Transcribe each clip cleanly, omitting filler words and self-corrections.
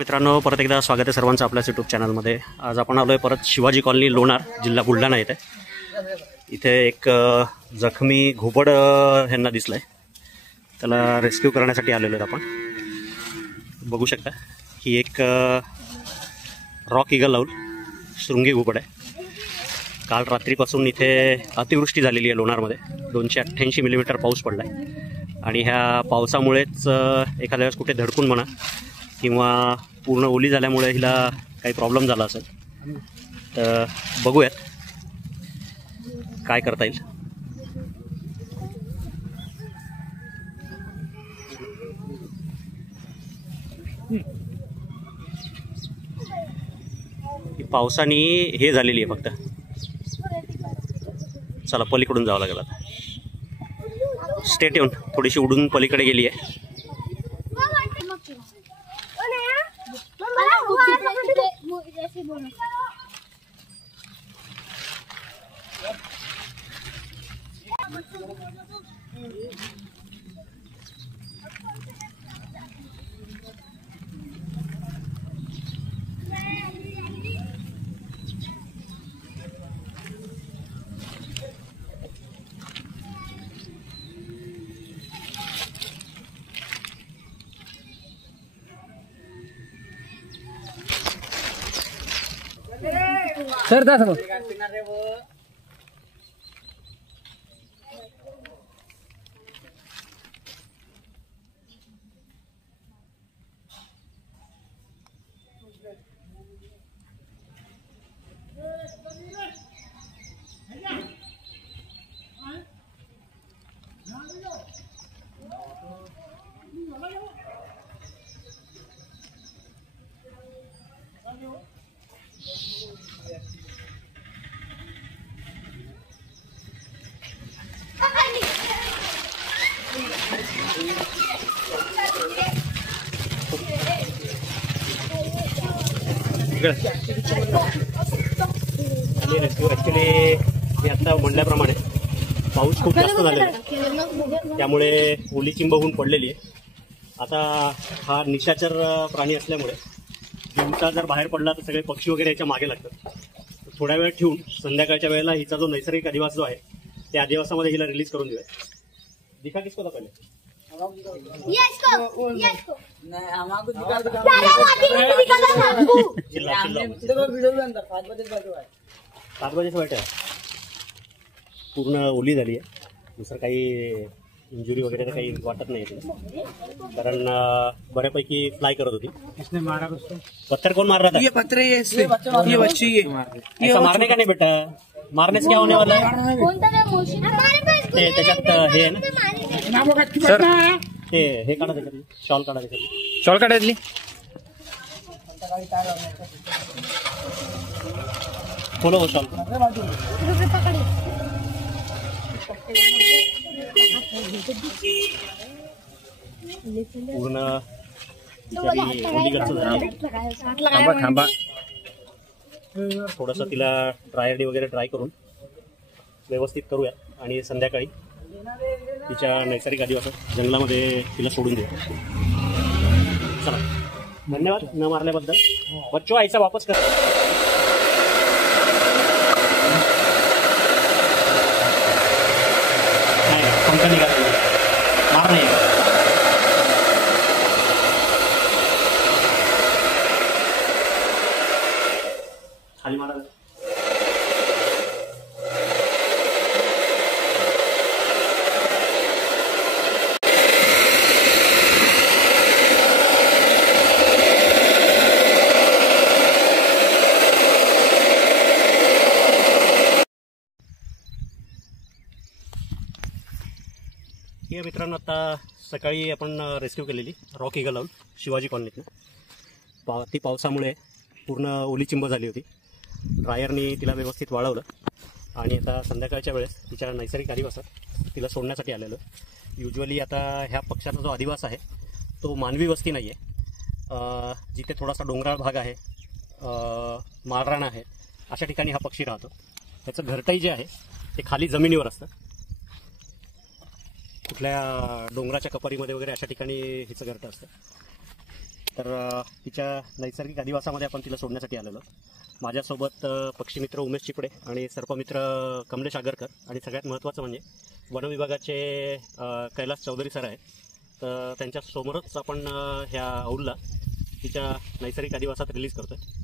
मित्रांनो, परत एकदा स्वागत आहे सर्वांचं आपल्याच यूट्यूब चॅनलमध्ये। आज आपण आलो आहे परत शिवाजी कॉलनी लोणार, जिल्हा बुलढाणा येथे। इथे एक जखमी घोबड ह्यांना दिसलं आहे, त्याला रेस्क्यू करण्यासाठी आलेलो आहेत आपण। बघू शकता ही एक रॉक ईगल लाऊल शृंगी घोबड आहे। काल रात्रीपासून इथे अतिवृष्टी झालेली आहे लोणारमध्ये, 288 मिलीमीटर पाऊस पडला आहे आणि ह्या पावसामुळेच एखाद्या वेळेस कुठे धडकून म्हणा किंवा पूर्ण ओली झाल्यामुळे हिला काही प्रॉब्लेम झाला असेल, तर बघूयात काय करता येईल। ही पावसाने हे झालेली आहे फक्त। चला पलीकडून जावं लागेल आता। स्टेट येऊन थोडीशी उडून पलीकडे गेली आहे। सर दा सब ॲक्च्युली मी आत्ता म्हणल्याप्रमाणे पाऊस खूप जास्त झालेला आहे, त्यामुळे ओली चिंब होऊन पडलेली आहे। आता हा निशाचर प्राणी असल्यामुळे दिवसा जर बाहेर पडला तर सगळे पक्षी वगैरे याच्या मागे लागतात। थोड्या वेळ ठेवून संध्याकाळच्या वेळेला हिचा जो नैसर्गिक अधिवास जो आहे त्या अधिवासामध्ये हिला रिलीज करून देऊया। दिखा किसको था पहले? सात बजे वाटत आहे। पूर्ण ओली झाली आहे, दुसरं काही इंजुरी वगैरे तर काही वाटत नाही, कारण बऱ्यापैकी फ्लाय करत होती। पत्थर कौन मार रहा था? ये पत्थर है, ये बच्ची है। ऐसा मारने का नहीं बेटा, मारने से क्या होने वाला है? त्याच्यात हे आहे ना सर, हे काढा, त्याच्यात शॉल काढा, त्याच्यात शॉल काढायची खोलो वो शॉल। पूर्ण थांबा थोडंसं तिला ड्रायरडी वगैरे ट्राय करून व्यवस्थित करूया आणि संध्याकाळी तिच्या नैसर्गिक अधिवासात जंगलामध्ये तिला सोडून देऊ। चला, धन्यवाद न मारल्याबद्दल। बच्चो ऐसा वापस कर। पंख निघाला, मार नाही खाली मारा। हे मित्रांनो, आता सकाळी आपण रेस्क्यू केलेली रॉक ईगल लाऊल शिवाजी कॉलनीतनं। ती पावसामुळे पूर्ण ओली चिंब झाली होती। ड्रायरनी तिला व्यवस्थित वाळवलं आणि आता संध्याकाळच्या वेळेस तिच्या नैसर्गिक अधिवासात तिला सोडण्यासाठी आलेलं। युजली आता ह्या पक्षाचा जो अधिवास आहे तो मानवी वस्ती नाही आहे, जिथे थोडासा डोंगराळ भाग आहे, माळरान आहे, अशा ठिकाणी हा पक्षी राहतो। त्याचं घरटई जे आहे ते खाली जमिनीवर असतं, कुठल्या डोंगराच्या कपारीमध्ये वगैरे अशा ठिकाणी हिचं घरटं असतं। तर तिच्या नैसर्गिक अधिवासामध्ये आपण तिला सोडण्यासाठी आलेलो. माझ्यासोबत पक्षीमित्र उमेश चिपडे आणि सर्पमित्र कमलेश आगरकर आणि सगळ्यात महत्त्वाचं म्हणजे वनविभागाचे कैलास चौधरी सर आहेत. तर त्यांच्यासमोरच आपण ह्या औलला तिच्या नैसर्गिक अधिवासात रिलीज करतो आहे.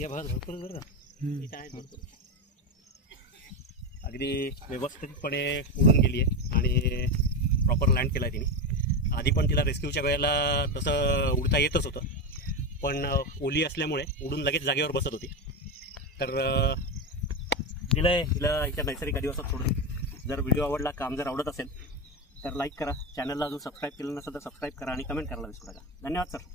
या भागात भरपूर जर का इथं आहेत भरपूर. अगदी व्यवस्थितपणे उडून गेली आहे आणि प्रॉपर लँड केला आहे तिने. आधी पण तिला रेस्क्यूच्या वेळेला तसं उडता येतच होतं, पण ओली असल्यामुळे उडून लगेच जागेवर बसत होती. तर दिलं आहे हिला हिच्या नैसर्गिक अधिवासात सोडून. जर व्हिडिओ आवडला, काम जर आवडत असेल तर लाईक करा, चॅनलला अजून सबस्क्राईब केलं नसेल तर सबस्क्राईब करा आणि कमेंट करायला विसरू नका. धन्यवाद सर.